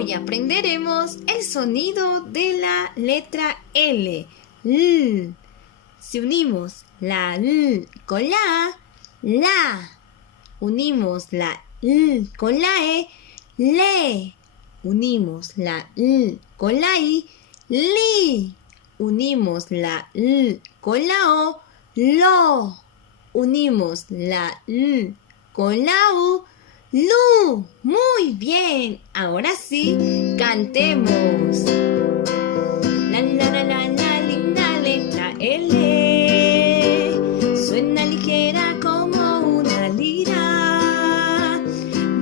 Hoy aprenderemos el sonido de la letra L. L. Si unimos la L con la A, la. Unimos la L con la E, le. Unimos la L con la I, li. Unimos la L con la O, lo. Unimos la L con la U, lu. Muy bien. Ahora sí, cantemos. La la la la la linda letra L. Suena ligera como una lira.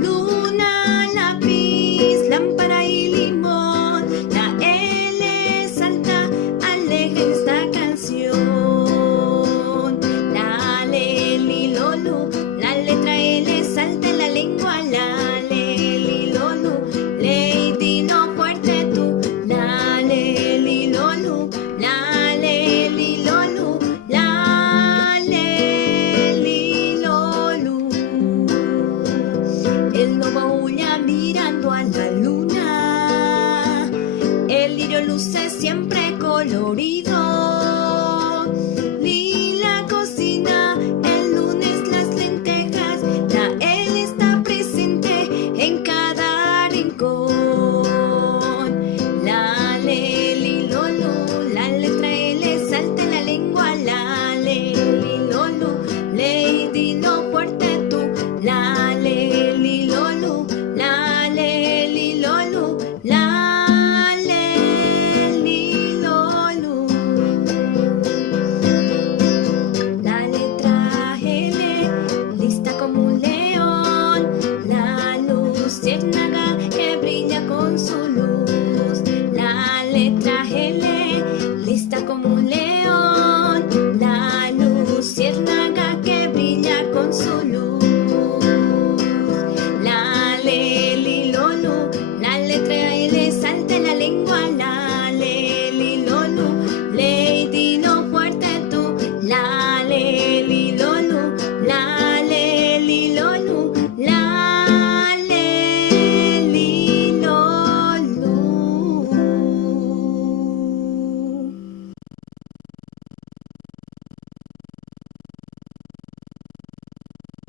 Luna, lápiz, lámpara y limón. La L salta alegre en esta canción. La le, li, lo, lu. La letra L salta en la lengua. La le, li, lo, lu. Le, di, lo fuerte tú. La le, li, lo, lu. La le, li, lo, lu. La le, li, lo, lu. El lobo aúlla mirando a la luna. El lirio luce siempre colorido. Lila cocina el lunes las lentejas. La L está presente en cada rincón. La le, li, lo, lu. La letra L salta en la lengua. La le, li, lo, lu. Le, di, lo fuerte tú. La